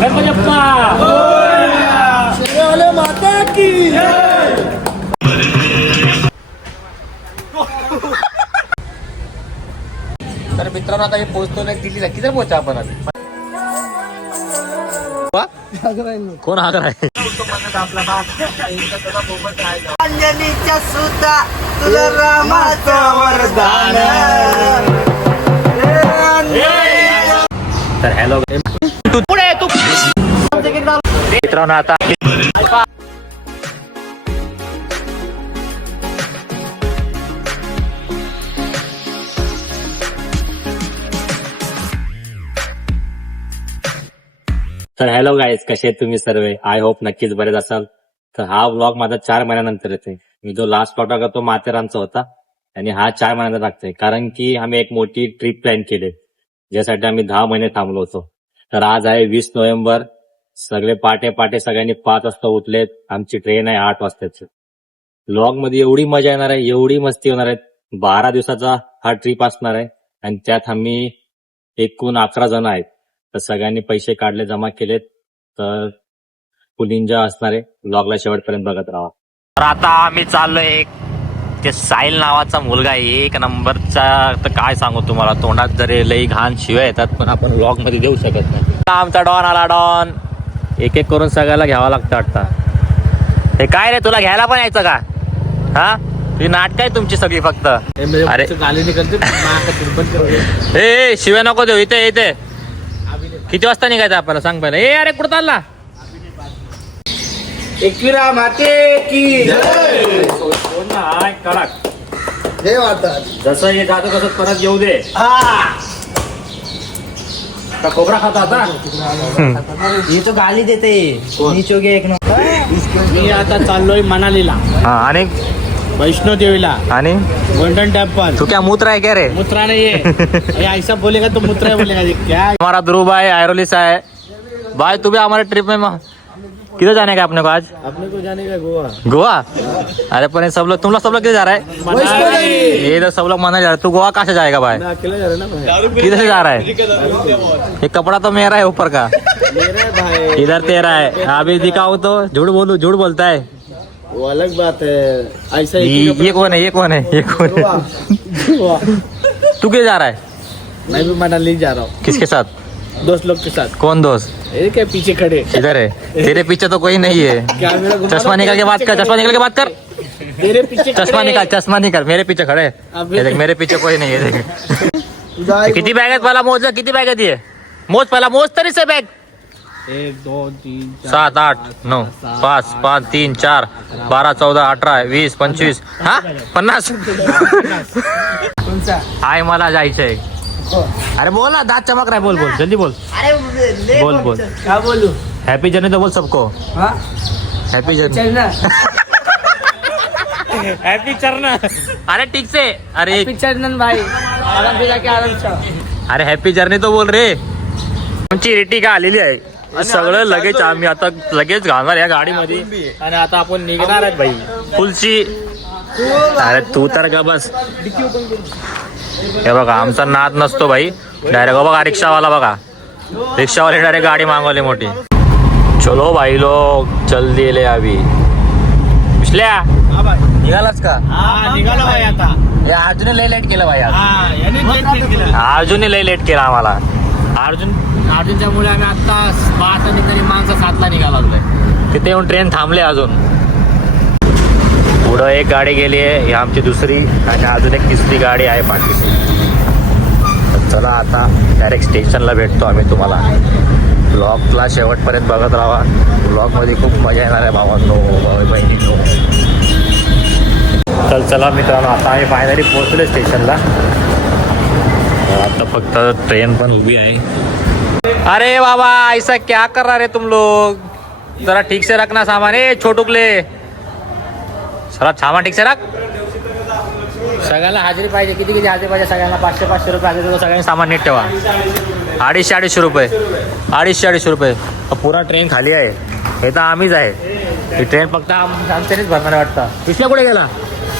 गणपती बाप्पा माता की. तर मित्रांनो आता हे पोहोचतो नाही दिल्लीला. किती पोहोचा आपण आता? कोण आगर आहे? अंजनीच्या सुता तुला रामाचं वरदान. तर हॅलो पुढे तू मित्रांनो आता तर हॅलो गाईज, कसे आहेत तुम्ही सर्व? आय होप नक्कीच बरेच असाल. तर हा व्लॉग माझा 4 महिन्यानंतर येते. मी जो लास्ट व्लॉग होता तो माथेरानचा होता आणि हा 4 महिन्याचा लागतोय, कारण की आम्ही एक मोठी ट्रिप प्लॅन केली ज्यासाठी आम्ही 10 महिने थांबलो होतो. तर आज आहे 20 नोव्हेंबर. सगळे पाटे सगळ्यांनी 5 वाजता उठलेत. आमची ट्रेन आहे 8 वाजताची. व्लॉग मध्ये एवढी मजा येणार आहे, एवढी मस्ती होणार आहे. 12 दिवसाचा हा ट्रिप असणार आहे आणि त्यात आम्ही एकूण 11 जण आहेत. तर सगळ्यांनी पैसे काढले, जमा केलेत. तर फुल एन्जॉय असणार आहे. व्लॉगला शेवटपर्यंत बघत राहा. तर आता आम्ही चाललोय. ते साहिल नावाचा मुलगा आहे, 1 नंबरचा. तर काय सांगू तुम्हाला, तोंडात जरी लई घाण शिव्या येतात पण आपण व्लॉग मध्ये देऊ शकत नाही. आमचा डॉन आला. डॉन एक एक करून सगळ्याला घ्यावा लागतं वाटतं. हे काय रे, तुला घ्यायला पण यायचं का? हा, ही नाटक आहे तुमची सगळी फक्त. अरे ए शिव्या नको देऊ. इथे इथे किती वाजता निघायचं आपल्याला सांग पहिला. ए अरे कुठं चालला? एकविरा माते की कडक हे वाटत जसं हे जातं तसं परत येऊ दे. का खोबरा खाता आता? ये तो गाली देते. नीचोगे एक नंबर. मी आता चाललोय मनालीला, आणि वैष्णो देवीला आणि गोल्डन टेम्पल. तू क्या मूत्र है क्या रे? मुत्रा नहीं है. ये ऐसा बोलेगा तो मुत्रा है बोलेगा. क्या हमारा ध्रुव भाई आयरोली से है. भाई तू भी हमारे ट्रिप में किधर जाने का अपने को आज? अपने को जाने का गोवा. गोवा? अरे पर सब लोग, तुम लोग सब लोग किधर जा रहा है? ये तो सब लोग मना जा रहे. तू गोवा कहाँ से जाएगा भाई? मैं अकेला जा रहा ना भाई. किधर से जा रहा है? ये कपड़ा तो मेरा है ऊपर का, मेरा भाई. इधर तेरा है. अभी दिखाओ तो झूठ बोलता है. वो अलग बात है. ऐसा ये कौन है? ये कौन है? ये कौन है? तू किधर जा रहा है? मैं भी मनाली जा रहा हूँ. किसके साथ? दोस्त लोग के साथ. कौन दोस्त? ये क्या पीछे खड़े? इधर है. तेरे पीछे तो कोई नहीं है. क्या मेरा घुमा चश्मा रहा निकाल के बात कर. चश्मा निकाल के बात कर. तेरे पीछे चश्मा निकाल. चश्मा निकाल. मेरे पीछे खड़े. ये देख मेरे पीछे कोई नहीं है. देख किती बॅग आहेत मला मोज. किती बॅग आहेत? ये मोज पहिला. मोज तरी से बॅग. 1 2 3 7 8 9 5 5 3 4 12 14 18 20 25 हा 50. आहे मला जायचंय. अरे बोल ना, दात चमक रहा है. बोल जल्दी बोल. बोल क्या बोलू? हैप्पी जर्नी तो बोल सबको. Happy journey. हैप्पी चरणा. अरे ठीक से. अरे चंदन भाई आराम से जाके आराम से. अरे हॅपी जर्नी तो बोल रे. आमची रिटिका आलेली आहे. सगळं लगेच आम्ही आता लगेच घालणार या गाडीमध्ये आणि आता आपण निघणार आहेत भाई फुलची. अरे तू तर का बस. हे बघा आमचा नाद नसतो भाई. डायरेक्ट बघा रिक्षावाला बघा. रिक्षावाले डायरेक्ट गाडी मागवली मोठी. चलो भाई लोग चल दिले अभी. पिछल्या निघालाच का? निघाला भाई आता. अर्जुन लय लेट केलं भाई. याने अर्जुनने लय लेट केला आम्हाला. अर्जुनच्या मुळे आम्ही आता 5 निघताना माणसं 7ला निघाला लागलोय. तिथे येऊन ट्रेन थांबले. अजून पुढं एक गाडी गेली आहे, ही आमची दुसरी, आणि अजून एक तिसरी गाडी आहे बाकीची. तर चला आता डायरेक्ट स्टेशनला भेटतो आम्ही तुम्हाला. ब्लॉगला शेवटपर्यंत बघत राहा. ब्लॉगमध्ये खूप मजा येणार आहे भावांनो, बहिणींनो. चला मित्रांनो, आता आम्ही फायनली पोहोचले स्टेशनला. आता फक्त ट्रेन पण उभी आहे. अरे बाबा ऐसा क्या कर रहा रे तुम लोग? जरा ठीक से रखना सामान. ए छोटुकले सरा सामान ठीक से रख. सगळ्यांना हाजरी पाहिजे. किती हाजरी पाहिजे सगळ्यांना? 500-500 रुपये हाजरी. तर सगळ्यांनी सामान नीट ठेवा. 250-250 रुपये. 250-250 रुपये. पुरा ट्रेन खाली आहे. हे तर आम्हीच आहे. ही ट्रेन फक्त आमच्यानेच भरणार वाटतं. पिछल्या कुठे गेला?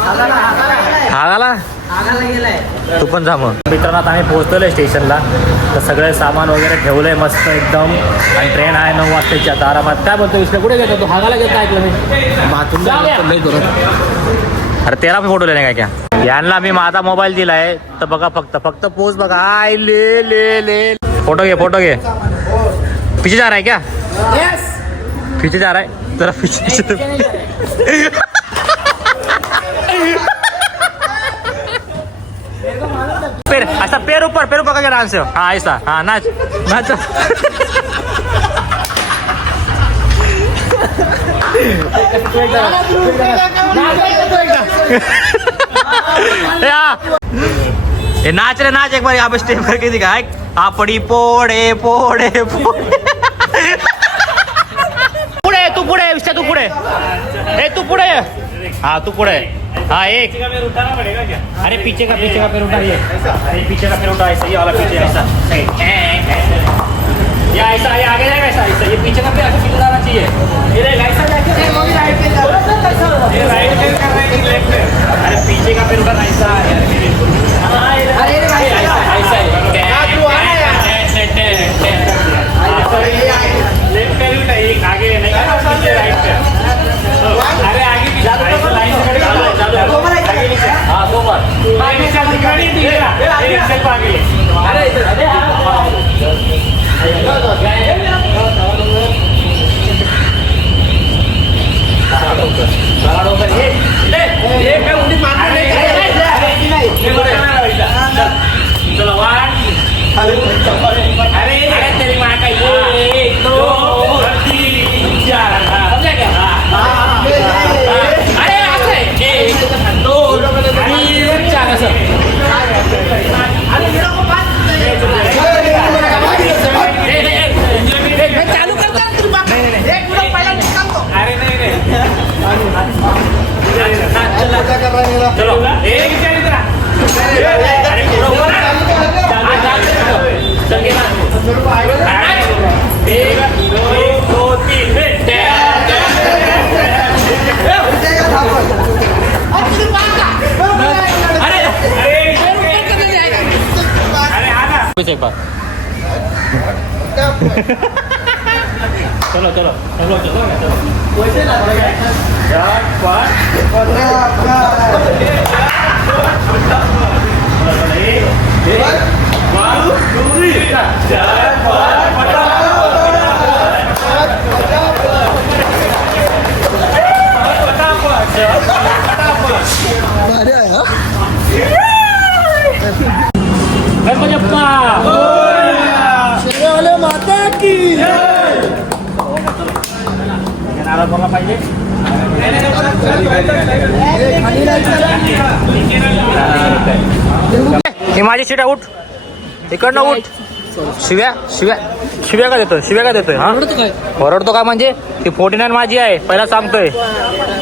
आगाला तू पण जा मग. मित्रांनो आता आम्ही पोहोचलोय स्टेशनला. तर सगळे सामान वगैरे ठेवलंय मस्त एकदम. आणि ट्रेन आहे 9 वाजताची आता आरामात. काय बोलतो विषय कुठे घेतो तू? हागाला घेतो ऐकलं मी. अरे तेरा फोटो लेने काय क्या यांना मी माझा मोबाईल दिलाय. तर बघा फक्त पोच बघा. आय ले ले ले फोटो घे पीछे जा रहा है क्या? पीछे जा रहा है जरा पीछे. पैर ऐसा पैर ऊपर पकड़ के डांस. हाँ ऐसा हाँ नाच. ये नाच रे नाच एक बार यहाँ पे स्टेप करके दिखा. आपड़ी पोड़े पुढे तू पुढे विषय तू पुढे. तू पुढे. हाँ तू पुढे. हाँ एक अरे पीछे का पैर उठा. ये अरे पीछे का पैर उठा. ऐसा ये वाला पीछे ऐसा. या ऐसा ये आगे जाएगा. ऐसा ये पीछे का पैर आगे पीछे जाना चाहिए. ये ऐसा जाके अरे पीछे का पैर उठा ऐसा. लेफ्ट पैर उठा. एक आगे नहीं राइट पैर. अरे आगे लाइन से हाँ 2 बार चलो 1 अरे तेरी माँ का 1 2 3 4 समझा क्या? अरे ऐसे 1 2 3 4 असं. चालू करता अरे नाही चलो एक अरे चल के ना 1 2 3 एक बार. चलो माता की नारळ पाहिजे. ही माझी सीट उठ. इकडनं उठ. शिव्या का देतोय हा? ओरडतो काय म्हणजे? ती 49 माझी आहे पहिला सांगतोय.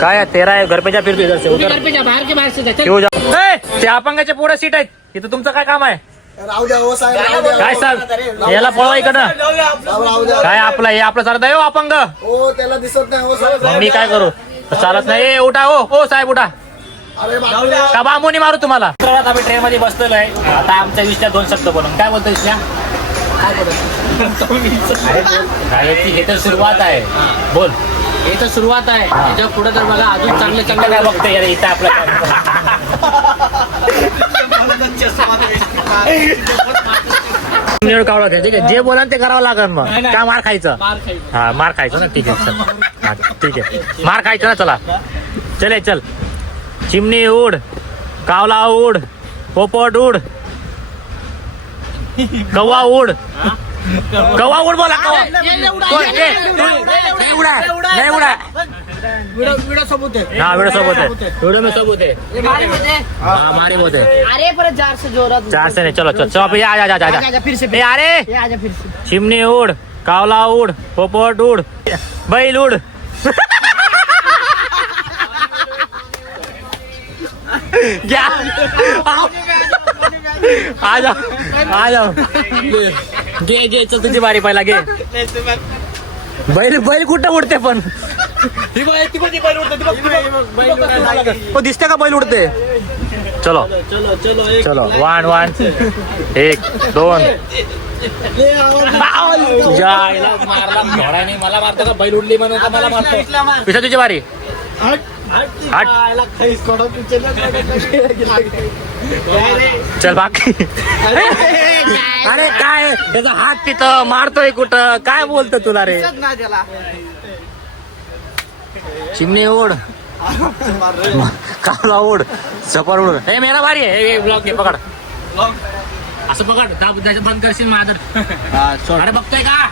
काय 13 आहे. घर पे जा फिरतोय. ते अपंगाच्या पुढे सीट आहेत. इथं तुमचं काय काम आहे? काय सांग याला पळवा इकडं. काय आपलं हे आपलं चालत आहे. अपंग त्याला दिसत नाही. मी काय करू? चालत नाही. उठा हो साहेब उठा. का बांबूनी मारू तुम्हाला? आम्ही ट्रेन मध्ये बसलेलो आहे. आता आमच्या विषया 2 शब्द बोलून काय बोलतो विषया? हे तर सुरुवात आहे. बोल. हे तर सुरुवात आहे. त्याच्या पुढे तर बघा अजून चांगलं काय बघतोय यार इथं आपलं कावळा ठीक आहे. जे बोला ते करावं लागेल. मग काय मार खायचं? हा मार खायचं ना. ठीक आहे चल. हा, ठीक आहे मार खायचं ना. चला चल. चिमणी उड. कावला उड. पोपट उड. कव्वा उड. बोला कव्वा. नाही उडा. वीडियो सबूत है. हाँ वीडियो सबूत है. वीडियो में सबूत है. हाँ हमारे बहुत है. अरे पर 4 से जोरा. 4 से नहीं. चलो आ फिर से. अरे आजा फिर से. चिमनी उड़. कावला उड़. पोपट उड़. बैल उड़. क्या? आ जाओ घे चल तुझी बारी पहिला घे. बैल कुठं उडते पण हो दिसते का बैल उडते. चलो चलो 1 1 1 2 तुझ्या आईला मारला घोड्याने मला मारतो का बैल उडली म्हणून का मला मारतो. पिसा तुझी बारी. चल बाकी. अरे काय त्याचा हात तिथं मारतोय कुठं काय बोलतो तुला रे. चिमणी उड कावला उड सपर उड. हे मेरा बारी आहे. ब्लॉक घे पकड असं पकड त्याच्यात बंद करशील माझं. अरे बघतोय का.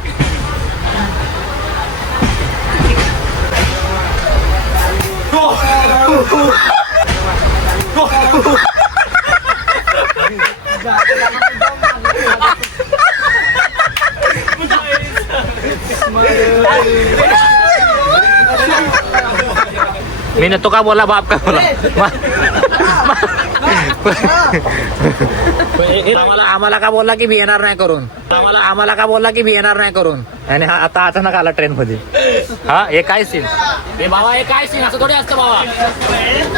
मी तो का बोला बाप का बोला. आम्हाला का बोलला की मी येणार नाही करून. आम्हाला का बोलला की मी येणार नाही करून. आणि हा आता अचानक आला ट्रेन मध्ये. हा हे काय सीन हे बाबा हे काय सीन असं थोडी असतं बाबा.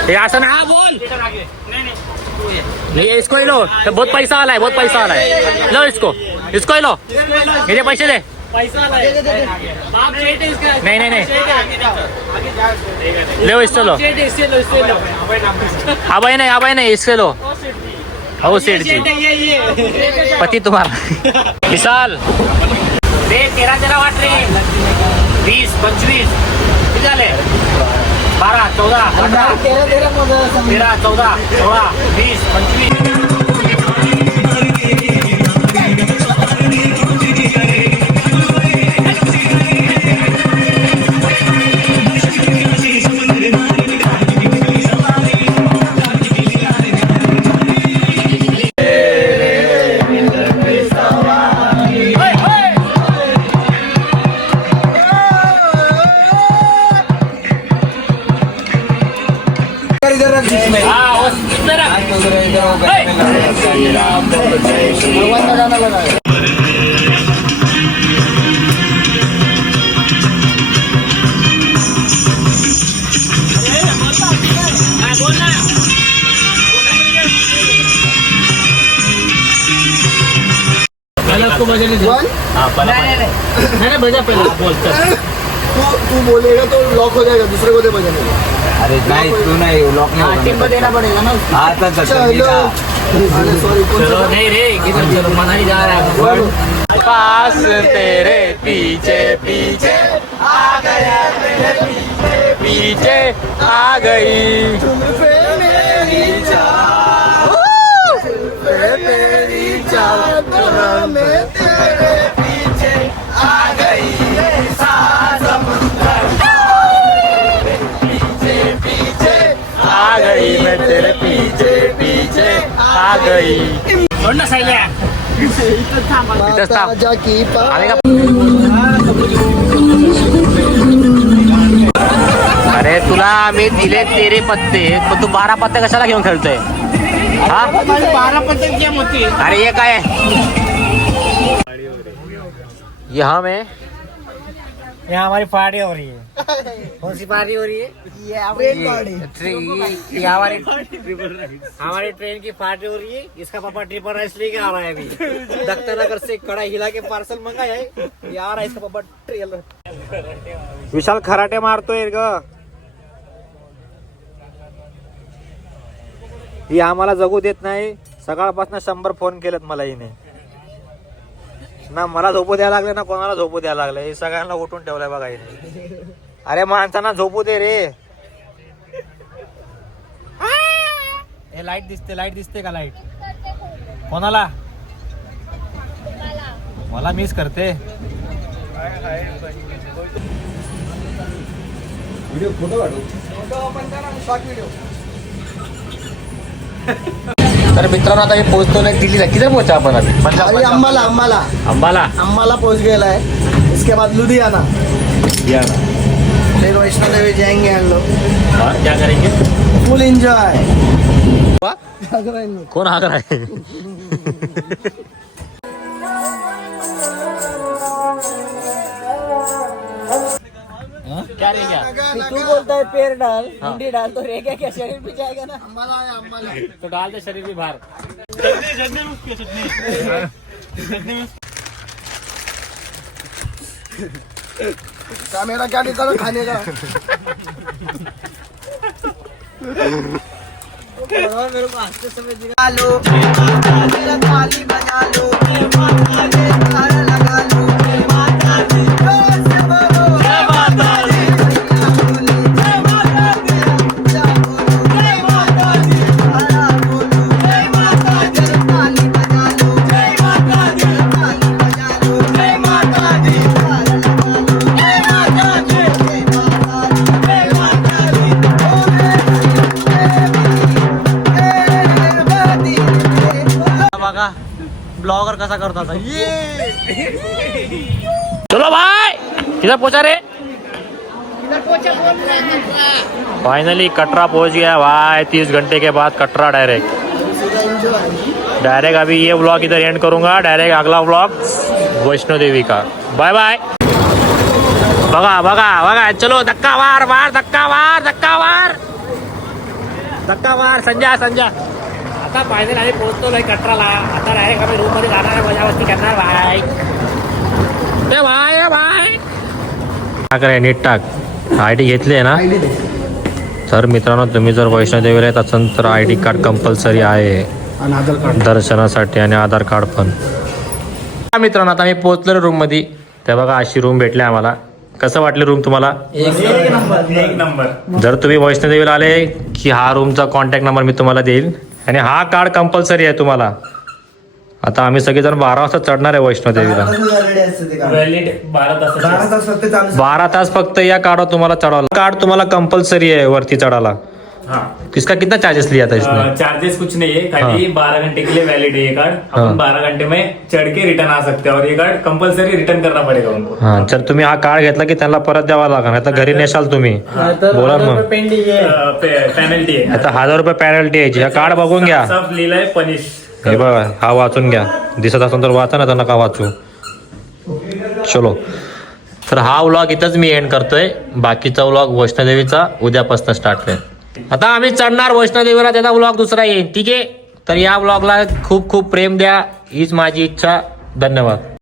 हे असं ना. हा बोल नहीं इसको ही लो. बहुत पैसा आला है बहुत पैसा आला है. लो इसको ही लो. मेरे पैसे दे. नहीं नहीं नहीं लो इससे लो. अभय नहीं इससे लो. हो सेठ जी पति तुम्हारा. विशाल 13 वाट रे. 20 25 किती झाले. 12 14 15 13 14 16 20 25. तू बोलेगा तो लॉक हो जाएगा. दूसरे को दे बजाने. अरे नहीं तू नहीं लॉक नहीं होगा. टीम को देना पड़ेगा ना. हाँ तो सॉरी चलो नहीं रे किधर चलो मना नहीं जा रहा है. पास तेरे पीछे पीछे आ गया तेरे पीछे पीछे आ गई. मेरी चाह में तेरे पीछे आ गई. आ गई मैं तेरे पीछे पीछे आ गई. ताजा की अरे तुला मी दिले तेरे पत्ते पण तू 12 पत्ते कशाला घेऊन खेळतोय. हा 12 पत्ते गेम होती. अरे ये काय यहाँ में यहाँ हमारी पार्टी हो रही है. कौन सी पार्टी हो रही है. ये हमारी ट्रेन की पार्टी हो रही है. इसका पापा ट्रिपल राइस लेके आ रहा है अभी. दत्तनगर से कढ़ाई हिला के पार्सल मंगाया है. ये आ रहा है इसका पापा ट्रेलर. विशाल खराटे मारतोय ग. ही आम्हाला जगू देत नाही. सकाळपासून 100 फोन केलेत मला हिने. ना मला झोपू द्यायला लागले ना कोणाला झोपू द्यायला लागले. हे सगळ्यांना उठून ठेवलंय बघा हिने. अरे माणसांना झोपू दे रे. हे लाईट दिसते का लाईट. कोणाला मला मिस करते. व्हिडिओ फोटो काढू. तर मित्रांनो आता हे पोहोचतो नाही दिल्लीला. किती पोहोचा आपण अभी अम्बाला अंबाला पहुंच गया है. इसके बाद लुधियाना फिर वैष्णो देवी जाएंगे हम लोग. और क्या करेंगे. फुल एंजॉय. कोण हागर आहे. तैयार है क्या? तू बोलता है पैर डाल मुंडी डाल तो रहेगा क्या शरीर भी जाएगा ना तो डाल दे शरीर भी बाहर. कैमरा क्या निकालो खाने का मेरे को आज समझ बघा ब्लॉगर कसा करतो आता चलो भाई किधर पहुंचा रे? फाइनली कटरा पहुंच गया भाई. 30 घंटे के बाद कटरा डायरेक्ट अभी ये व्लॉग इधर एंड करूंगा. डायरेक्ट अगला व्लॉग वैष्णो देवी का. Bye bye. बघा बघा बघा चलो धक्का मार मार धक्का मार धक्का मार धक्का मार. संजय आता फायनल आम्ही पोहोचतो कटराला. आता डायरेक्ट आम्ही रूम मध्ये जाणार आहे. मजा मस्ती करणार भाई. भाई टाक रे नीट टाक. आयडी घेतली ना. तर मित्रांनो तुम्ही जर वैष्णोदेवीला येत असाल तर आयडी कार्ड कंपल्सरी आहे दर्शनासाठी आणि आधार कार्ड पण. मित्रांनो आता आम्ही पोहोचलो रूम मध्ये. त्या बघा अशी रूम भेटली आम्हाला. कसं वाटलं रूम तुम्हाला? एक नंबर. जर तुम्ही वैष्णोदेवीला आले की हा रूमचा कॉन्टॅक्ट नंबर मी तुम्हाला देईल आणि हा कार्ड कंपल्सरी आहे तुम्हाला. आता आम्ही सगळेजण 12 वाजता चढणार आहे वैष्णोदेवीला. 12 तास फक्त या कार्डवर तुम्हाला चढावं. कार्ड तुम्हाला कंपल्सरी आहे वरती चढायला. इसका कितना चार्जेस लिया था इसने? चार्जेस कुछ नहीं है, खाली 12 घंटे के लिए वैलिड है ये कार्ड. अपन 12 घंटे में चढ़ के रिटर्न आ सकते हैं और ये कार्ड कंपल्सरी रिटर्न करना पड़ेगा उनको. हा जर तुम्ही हा कार्ड घेतला की त्यांना परत द्यावा लागणार. आता घरी नेशाल तुम्ही. बोला मग. पेनल्टी है. आता 1000 रुपये पॅनल्टी यायची. हा कार्ड बघून घ्या. सब लीला है पनिश. हे बघा हा वाचून घ्या. दिसत असेल तर वाचा ना तर नका वाचू. चलो तर हा व्लॉग इथंच मी एंड करतोय. बाकीचा व्लॉग वैष्णोदेवीचा उद्यापासून स्टार्ट आहे. आता आम्ही चढणार वैष्णोदेवीला. त्याचा व्लॉग दुसरा येईल. ठीक आहे. तर या व्लॉगला खूप खूप प्रेम द्या हीच माझी इच्छा. धन्यवाद.